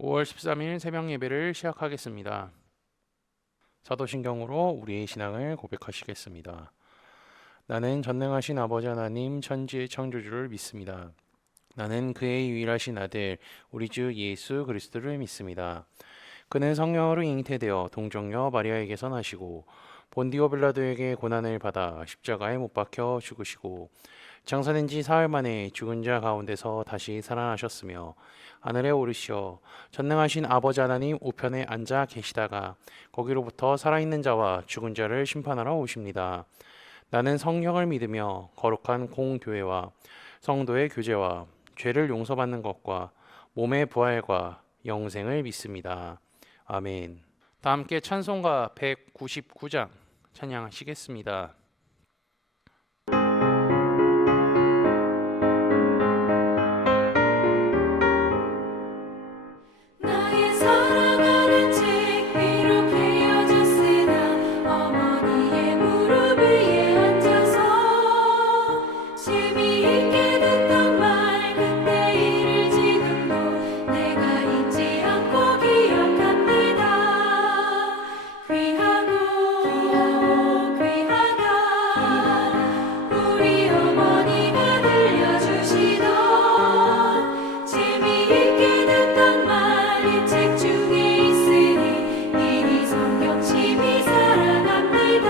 5월 13일 새벽 예배를 시작하겠습니다. 사도신경으로 우리의 신앙을 고백하시겠습니다. 나는 전능하신 아버지 하나님 천지의 창조주를 믿습니다. 나는 그의 유일하신 아들 우리 주 예수 그리스도를 믿습니다. 그는 성령으로 잉태되어 동정녀 마리아에게서 나시고 본디오 빌라도에게 고난을 받아 십자가에 못 박혀 죽으시고 장사된 지 사흘 만에 죽은 자 가운데서 다시 살아나셨으며 하늘에 오르시어 전능하신 아버지 하나님 우편에 앉아 계시다가 거기로부터 살아있는 자와 죽은 자를 심판하러 오십니다. 나는 성령을 믿으며 거룩한 공교회와 성도의 교제와 죄를 용서받는 것과 몸의 부활과 영생을 믿습니다. 아멘. 다 함께 찬송가 199장 찬양하시겠습니다. 나의 사랑하는 책 비록 헤어졌으나 어머니의 무릎 위에 앉아서 재미있게 듣던 말 그때 일을 지금도 내가 잊지 않고 기억합니다. 귀하고 귀하다 우리 어머니가 들려주시던 재미있게 듣던 말 이 책 중에 있으니 이 성경심이 사랑합니다.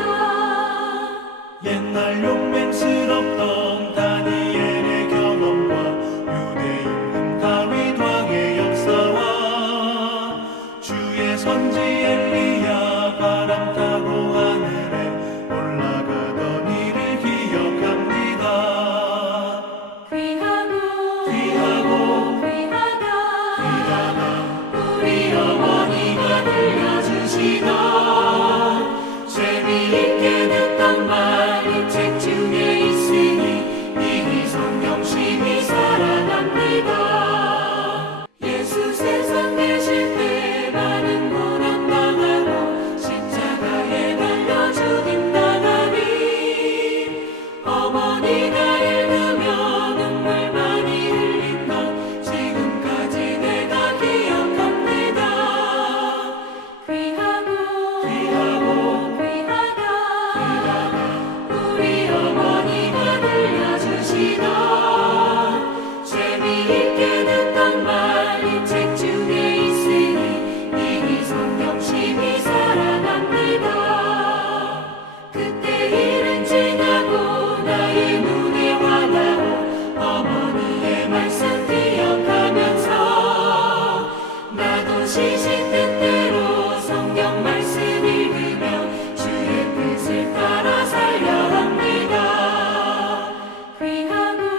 옛날 용맹스럽던 다니엘의 경험과 유대 임금 다윗 왕의 역사와 주의 선지 엘리야 바람 타고 하늘에 올라가던 일을 기억합니다. 귀하고 귀하고 귀하다 우리 어머니가 들려주시던 재미있게 듣던 말 이 책 중에 있으니 이 성경심이 사랑합니다. 예수 세상 계실 때 많은 고난 당하고 십자가에 달려 죽임 당하니 어머니가 읽으며 눈물 많이 흘린 것 지금까지 내가 기억합니다. 귀하고 귀하다 우리 어머니가 들려주시던 재미있게 듣던 말 이 책 중에 있으니 이 성경심이 사랑합니다. 그때 일은 지나고 나의 눈에 와닿고 어머니의 말씀 기억하면서 나도 시신 뜻대로 성경 말씀 읽으며 주의 뜻을 따라 살려 합니다. 귀하고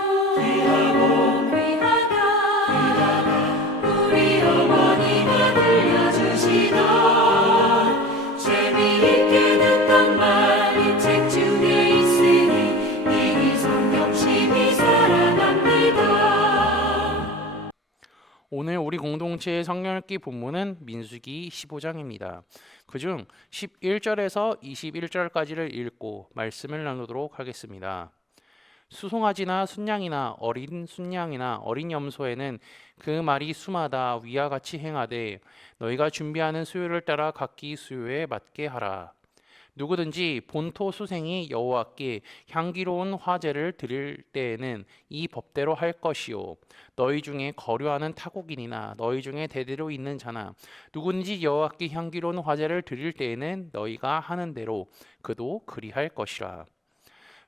귀하다 우리 어머니가 들려주시던 재미있게 듣던 말 이 책 중에 있으니 이 성경심이 사랑합니다. 오늘 우리 공동체의 성경 읽기 본문은 민수기 15장입니다. 그중 11절에서 21절까지를 읽고 말씀을 나누도록 하겠습니다. 수송아지나 순양이나 어린 순양이나 어린 염소에는 그 말이 수마다 위와 같이 행하되 너희가 준비하는 수요를 따라 각기 수요에 맞게 하라. 누구든지 본토 수생이 여호와께 향기로운 화제를 드릴 때에는 이 법대로 할 것이요 너희 중에 거류하는 타국인이나 너희 중에 대대로 있는 자나 누구든지 여호와께 향기로운 화제를 드릴 때에는 너희가 하는 대로 그도 그리할 것이라.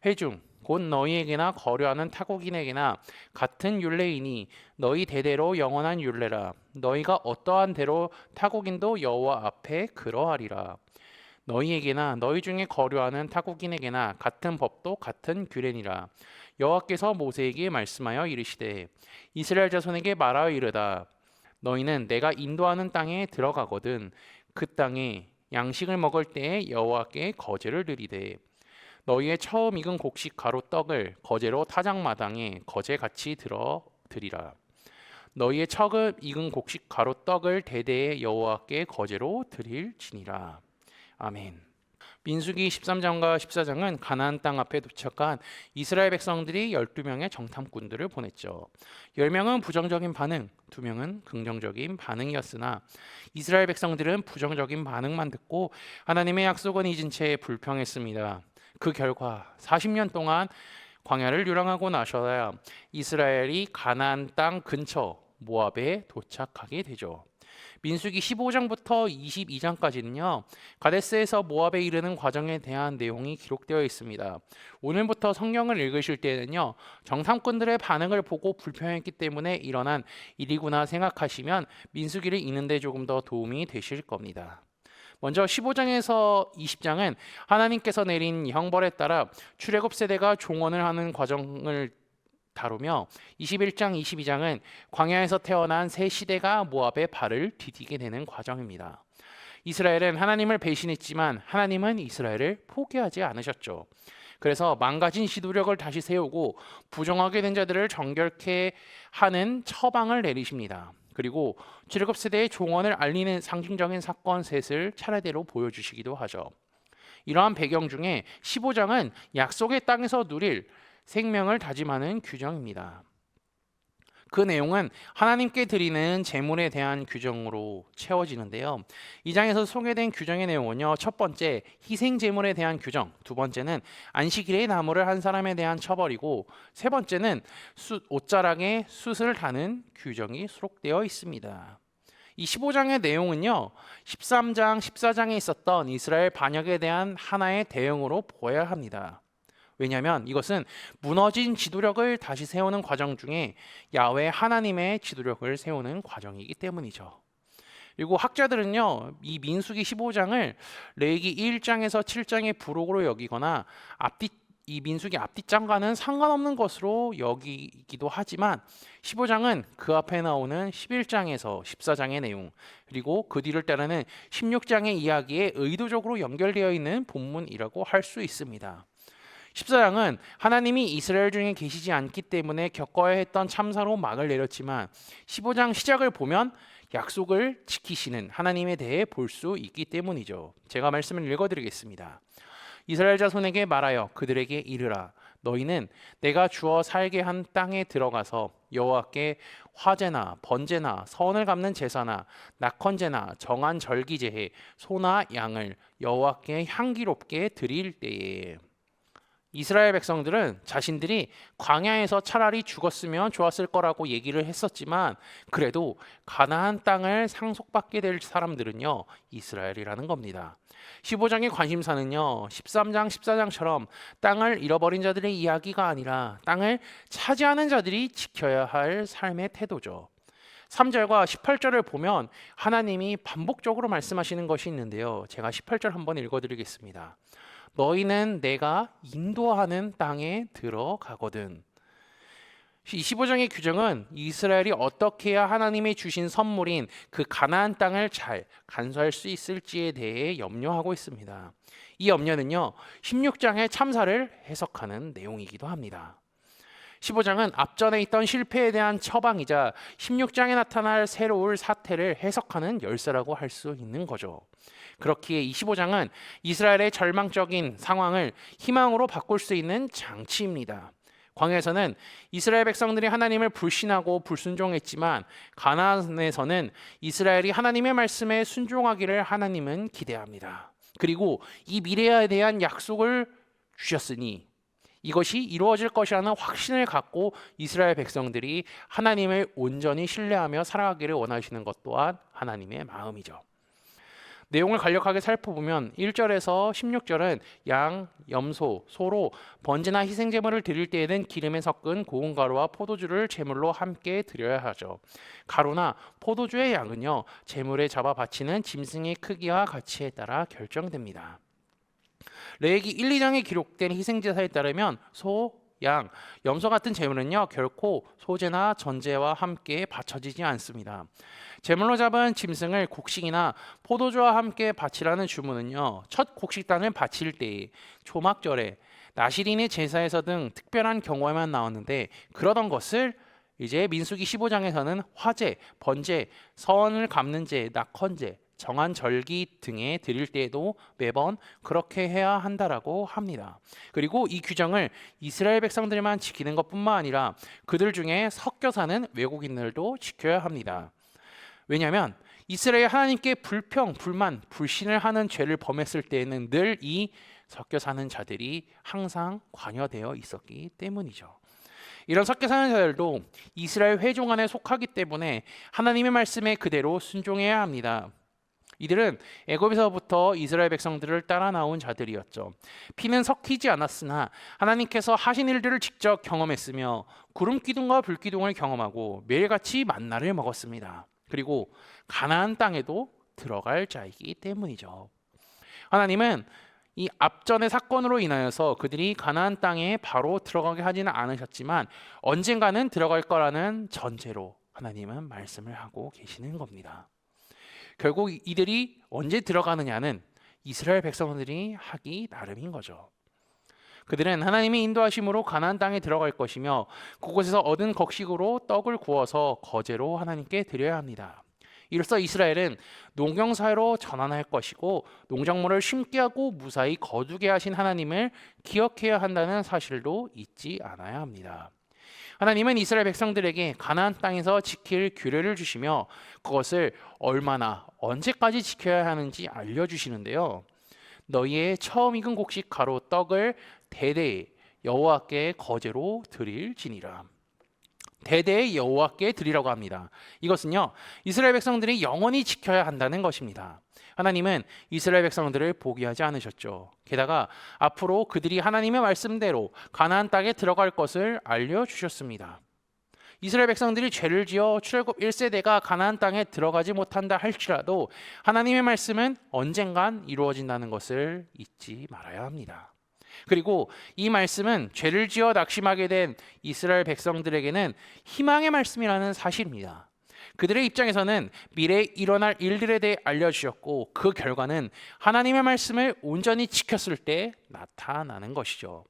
회중 곧 너희에게나 거류하는 타국인에게나 같은 율례이니 너희 대대로 영원한 율례라. 너희가 어떠한 대로 타국인도 여호와 앞에 그러하리라. 너희에게나 너희 중에 거류하는 타국인에게나 같은 법도 같은 규례니라. 여호와께서 모세에게 말씀하여 이르시되 이스라엘 자손에게 말하여 이르다. 너희는 내가 인도하는 땅에 들어가거든 그 땅에 양식을 먹을 때에 여호와께 거제를 드리되 너희의 처음 익은 곡식 가루 떡을 거제로 타작마당에 거제같이 들어 드리라. 너희의 처음 익은 곡식 가루 떡을 대대에 여호와께 거제로 드릴지니라. 아멘. 민수기 13장과 14장은 가나안 땅 앞에 도착한 이스라엘 백성들이 12명의 정탐꾼들을 보냈죠. 10명은 부정적인 반응, 2명은 긍정적인 반응이었으나 이스라엘 백성들은 부정적인 반응만 듣고 하나님의 약속은 잊은 채 불평했습니다. 그 결과 40년 동안 광야를 유랑하고 나셔야 이스라엘이 가나안 땅 근처 모압에 도착하게 되죠. 민수기 15장부터 22장까지는요. 가데스에서 모압에 이르는 과정에 대한 내용이 기록되어 있습니다. 오늘부터 성경을 읽으실 때는요. 정탐꾼들의 반응을 보고 불평했기 때문에 일어난 일이구나 생각하시면 민수기를 읽는 데 조금 더 도움이 되실 겁니다. 먼저 15장에서 20장은 하나님께서 내린 형벌에 따라 출애굽 세대가 종언을 하는 과정을 다루며 21장, 22장은 광야에서 태어난 새 시대가 모압의 발을 디디게 되는 과정입니다. 이스라엘은 하나님을 배신했지만 하나님은 이스라엘을 포기하지 않으셨죠. 그래서 망가진 지도력을 다시 세우고 부정하게 된 자들을 정결케 하는 처방을 내리십니다. 그리고 출애굽 세대의 종언을 알리는 상징적인 사건 셋을 차례대로 보여주시기도 하죠. 이러한 배경 중에 15장은 약속의 땅에서 누릴 생명을 다짐하는 규정입니다. 그 내용은 하나님께 드리는 제물에 대한 규정으로 채워지는데요. 이 장에서 소개된 규정의 내용은요. 첫 번째, 희생 제물에 대한 규정, 두 번째는 안식일의 나무를 한 사람에 대한 처벌이고 세 번째는 옷자락에 숯을 다는 규정이 수록되어 있습니다. 이 15장의 내용은요. 13장, 14장에 있었던 이스라엘 반역에 대한 하나의 대응으로 보아야 합니다. 왜냐하면 이것은 무너진 지도력을 다시 세우는 과정 중에 야훼 하나님의 지도력을 세우는 과정이기 때문이죠. 그리고 학자들은요, 이 민수기 15장을 레위기 1장에서 7장의 부록으로 여기거나 이 민수기 앞뒷장과는 상관없는 것으로 여기기도 하지만 15장은 그 앞에 나오는 11장에서 14장의 내용 그리고 그 뒤를 따르는 16장의 이야기에 의도적으로 연결되어 있는 본문이라고 할 수 있습니다. 14장은 하나님이 이스라엘 중에 계시지 않기 때문에 겪어야 했던 참사로 막을 내렸지만 15장 시작을 보면 약속을 지키시는 하나님에 대해 볼 수 있기 때문이죠. 제가 말씀을 읽어드리겠습니다. 이스라엘 자손에게 말하여 그들에게 이르라. 너희는 내가 주어 살게 한 땅에 들어가서 여호와께 화제나 번제나 선을 갚는 제사나 낙헌제나 정한 절기제에 소나 양을 여호와께 향기롭게 드릴 때에 이스라엘 백성들은 자신들이 광야에서 차라리 죽었으면 좋았을 거라고 얘기를 했었지만 그래도 가나안 땅을 상속받게 될 사람들은요 이스라엘이라는 겁니다. 15장의 관심사는요 13장 14장처럼 땅을 잃어버린 자들의 이야기가 아니라 땅을 차지하는 자들이 지켜야 할 삶의 태도죠. 3절과 18절을 보면 하나님이 반복적으로 말씀하시는 것이 있는데요. 제가 18절 한번 읽어드리겠습니다. 너희는 내가 인도하는 땅에 들어가거든. 15장의 규정은 이스라엘이 어떻게 해야 하나님이 주신 선물인 그 가나안 땅을 잘 간수할 수 있을지에 대해 염려하고 있습니다. 이 염려는요 16장의 참사를 해석하는 내용이기도 합니다. 15장은 앞전에 있던 실패에 대한 처방이자 16장에 나타날 새로운 사태를 해석하는 열쇠라고 할 수 있는 거죠. 그렇기에 25장은 이스라엘의 절망적인 상황을 희망으로 바꿀 수 있는 장치입니다. 광야에서는 이스라엘 백성들이 하나님을 불신하고 불순종했지만 가나안에서는 이스라엘이 하나님의 말씀에 순종하기를 하나님은 기대합니다. 그리고 이 미래에 대한 약속을 주셨으니 이것이 이루어질 것이라는 확신을 갖고 이스라엘 백성들이 하나님을 온전히 신뢰하며 살아가기를 원하시는 것 또한 하나님의 마음이죠. 내용을 간략하게 살펴보면 1절에서 16절은 양, 염소, 소로 번제나 희생제물을 드릴 때에는 기름에 섞은 고운 가루와 포도주를 제물로 함께 드려야 하죠. 가루나 포도주의 양은요 제물에 잡아 바치는 짐승의 크기와 가치에 따라 결정됩니다. 레위기 1, 2장에 기록된 희생제사에 따르면 소, 양, 염소 같은 제물은요 결코 소제나 전제와 함께 바쳐지지 않습니다. 제물로 잡은 짐승을 곡식이나 포도주와 함께 바치라는 주문은요 첫 곡식단을 바칠 때 초막절에 나실인의 제사에서 등 특별한 경우에만 나왔는데 그러던 것을 이제 민수기 15장에서는 화제, 번제, 선을 갚는 제, 낙헌제, 정한 절기 등에 드릴 때에도 매번 그렇게 해야 한다라고 합니다. 그리고 이 규정을 이스라엘 백성들만 지키는 것뿐만 아니라 그들 중에 섞여 사는 외국인들도 지켜야 합니다. 왜냐하면 이스라엘 하나님께 불평, 불만, 불신을 하는 죄를 범했을 때에는 늘 이 섞여 사는 자들이 항상 관여되어 있었기 때문이죠. 이런 섞여 사는 자들도 이스라엘 회종 안에 속하기 때문에 하나님의 말씀에 그대로 순종해야 합니다. 이들은 애굽에서부터 이스라엘 백성들을 따라 나온 자들이었죠. 피는 섞이지 않았으나 하나님께서 하신 일들을 직접 경험했으며 구름 기둥과 불 기둥을 경험하고 매일같이 만나를 먹었습니다. 그리고 가나안 땅에도 들어갈 자이기 때문이죠. 하나님은 이 앞전의 사건으로 인하여서 그들이 가나안 땅에 바로 들어가게 하지는 않으셨지만 언젠가는 들어갈 거라는 전제로 하나님은 말씀을 하고 계시는 겁니다. 결국 이들이 언제 들어가느냐는 이스라엘 백성들이 하기 나름인 거죠. 그들은 하나님의 인도하심으로 가나안 땅에 들어갈 것이며 그곳에서 얻은 곡식으로 떡을 구워서 거제로 하나님께 드려야 합니다. 이로써 이스라엘은 농경사회로 전환할 것이고 농작물을 심게 하고 무사히 거두게 하신 하나님을 기억해야 한다는 사실도 잊지 않아야 합니다. 하나님은 이스라엘 백성들에게 가나안 땅에서 지킬 규례를 주시며 그것을 얼마나 언제까지 지켜야 하는지 알려주시는데요. 너희의 처음 익은 곡식 가로 떡을 대대에 여호와께 거제로 드릴지니라. 대대에 여호와께 드리라고 합니다. 이것은요, 이스라엘 백성들이 영원히 지켜야 한다는 것입니다. 하나님은 이스라엘 백성들을 포기하지 않으셨죠. 게다가 앞으로 그들이 하나님의 말씀대로 가나안 땅에 들어갈 것을 알려주셨습니다. 이스라엘 백성들이 죄를 지어 출애굽 1세대가 가나안 땅에 들어가지 못한다 할지라도 하나님의 말씀은 언젠간 이루어진다는 것을 잊지 말아야 합니다. 그리고 이 말씀은 죄를 지어 낙심하게 된 이스라엘 백성들에게는 희망의 말씀이라는 사실입니다. 그들의 입장에서는 미래에 일어날 일들에 대해 알려주셨고 그 결과는 하나님의 말씀을 온전히 지켰을 때 나타나는 것이죠.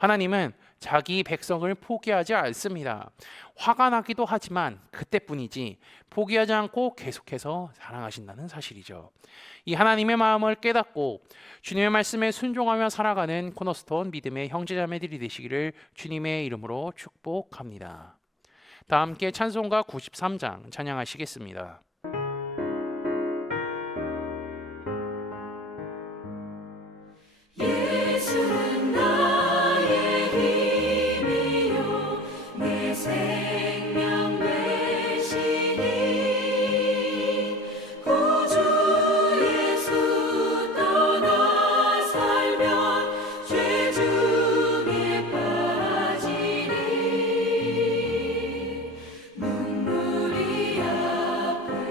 하나님은 자기 백성을 포기하지 않습니다. 화가 나기도 하지만 그때뿐이지 포기하지 않고 계속해서 사랑하신다는 사실이죠. 이 하나님의 마음을 깨닫고 주님의 말씀에 순종하며 살아가는 코너스톤 믿음의 형제자매들이 되시기를 주님의 이름으로 축복합니다. 다 함께 찬송가 93장 찬양하시겠습니다. 예수는 나의 힘이요 내 생명 되시니 구주 예수 떠나 살면 죄 중에 빠지니 눈물이 앞을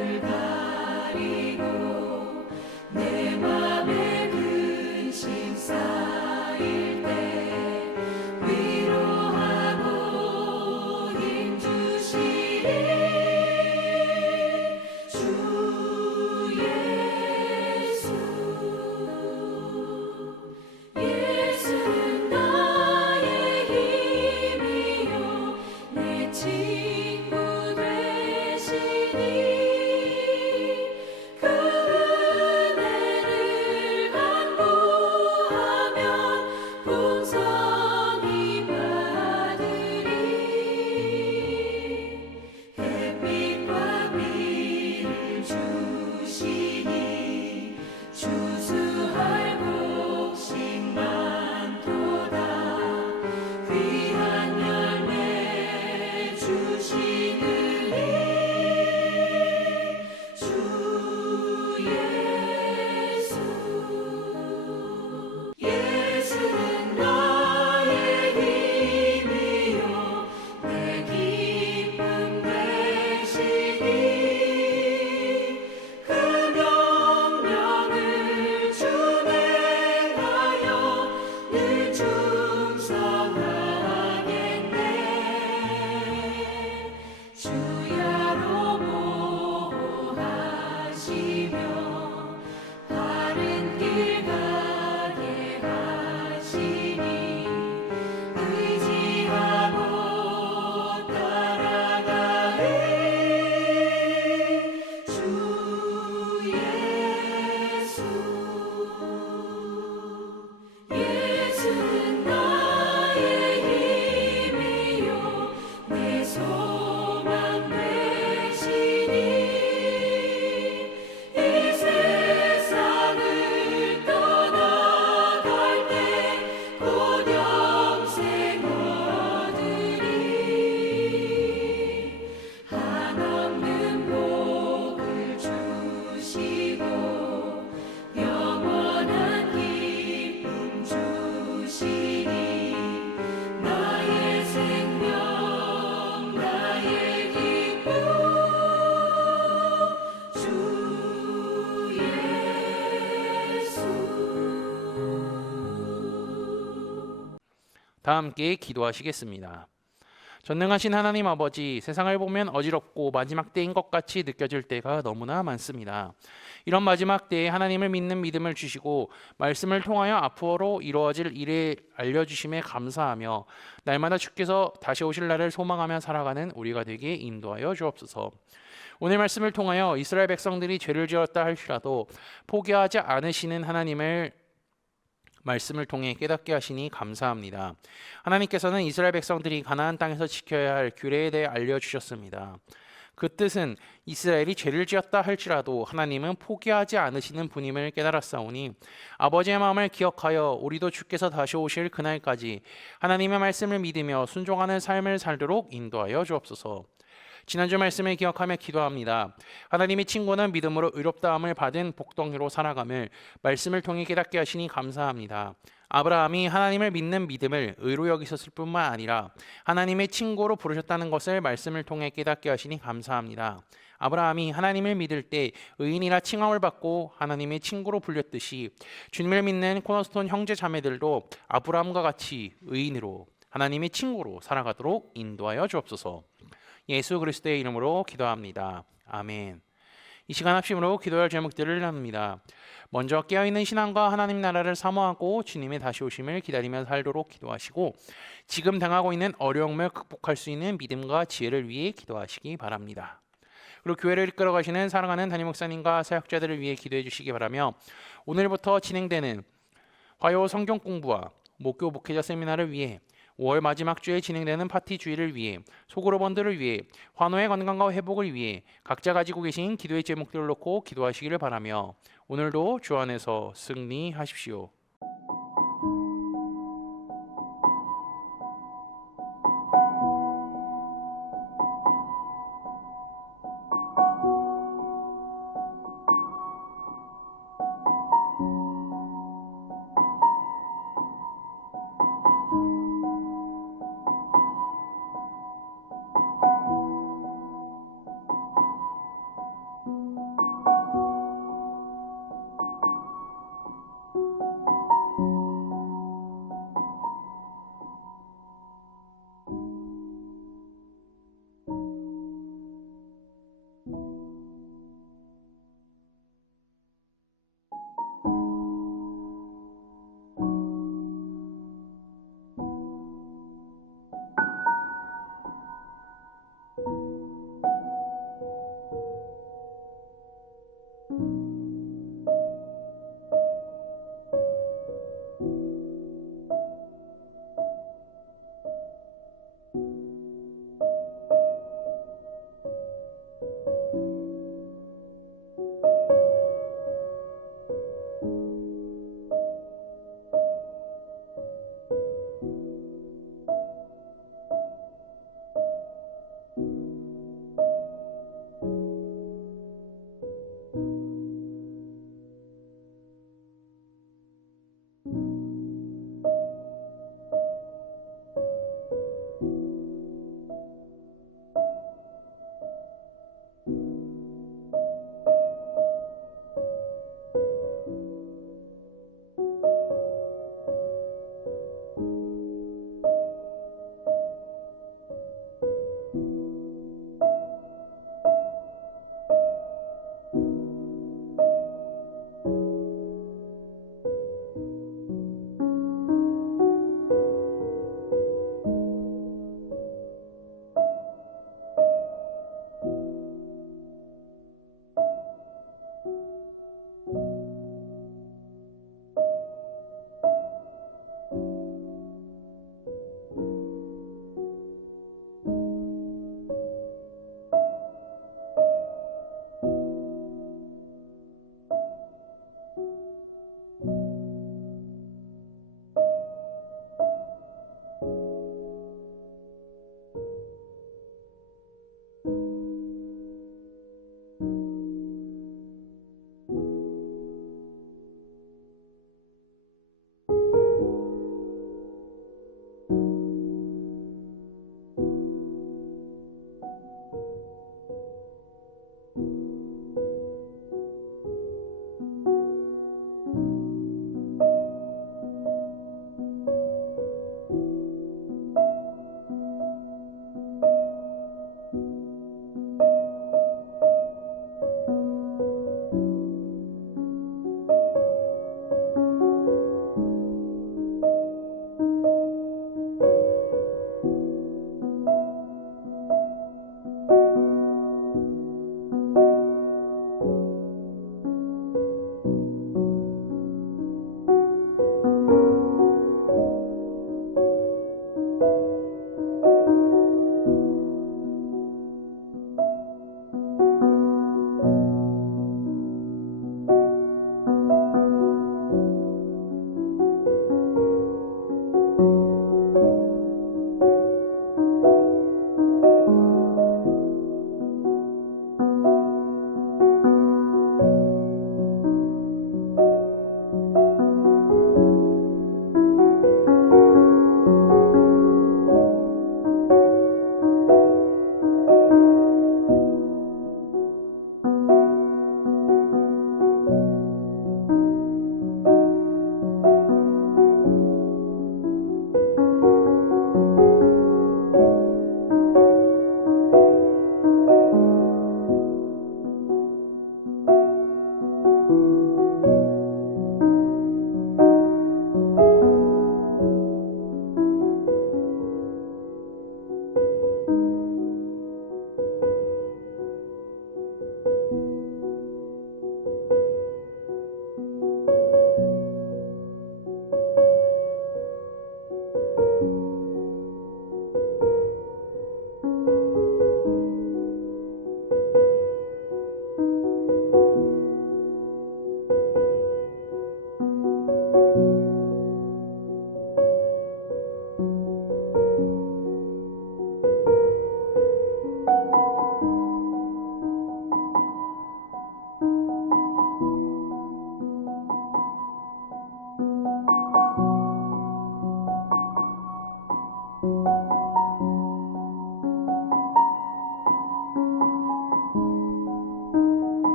다 함께 기도하시겠습니다. 전능하신 하나님 아버지, 세상을 보면 어지럽고 마지막 때인 것 같이 느껴질 때가 너무나 많습니다. 이런 마지막 때에 하나님을 믿는 믿음을 주시고 말씀을 통하여 앞으로 이루어질 일에 알려주심에 감사하며 날마다 주께서 다시 오실 날을 소망하며 살아가는 우리가 되게 인도하여 주옵소서. 오늘 말씀을 통하여 이스라엘 백성들이 죄를 지었다 할지라도 포기하지 않으시는 하나님을 말씀을 통해 깨닫게 하시니 감사합니다. 하나님께서는 이스라엘 백성들이 가나안 땅에서 지켜야 할 규례에 대해 알려주셨습니다. 그 뜻은 이스라엘이 죄를 지었다 할지라도 하나님은 포기하지 않으시는 분임을 깨달았사오니 아버지의 마음을 기억하여 우리도 주께서 다시 오실 그날까지 하나님의 말씀을 믿으며 순종하는 삶을 살도록 인도하여 주옵소서. 지난주 말씀을 기억하며 기도합니다. 하나님의 친구는 믿음으로 의롭다함을 받은 복덩이로 살아감을 말씀을 통해 깨닫게 하시니 감사합니다. 아브라함이 하나님을 믿는 믿음을 의로 여기셨을 뿐만 아니라 하나님의 친구로 부르셨다는 것을 말씀을 통해 깨닫게 하시니 감사합니다. 아브라함이 하나님을 믿을 때 의인이라 칭함을 받고 하나님의 친구로 불렸듯이 주님을 믿는 코너스톤 형제 자매들도 아브라함과 같이 의인으로 하나님의 친구로 살아가도록 인도하여 주옵소서. 예수 그리스도의 이름으로 기도합니다. 아멘. 이 시간 합심으로 기도할 제목들을 나눕니다. 먼저 깨어있는 신앙과 하나님 나라를 사모하고 주님의 다시 오심을 기다리며 살도록 기도하시고 지금 당하고 있는 어려움을 극복할 수 있는 믿음과 지혜를 위해 기도하시기 바랍니다. 그리고 교회를 이끌어 가시는 사랑하는 담임 목사님과 사역자들을 위해 기도해 주시기 바라며 오늘부터 진행되는 화요 성경 공부와 목교 목회자 세미나를 위해 5월 마지막 주에 진행되는 파티 주의를 위해 소그룹원들을 위해 환호의 건강과 회복을 위해 각자 가지고 계신 기도의 제목들을 놓고 기도하시기를 바라며 오늘도 주 안에서 승리하십시오.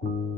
주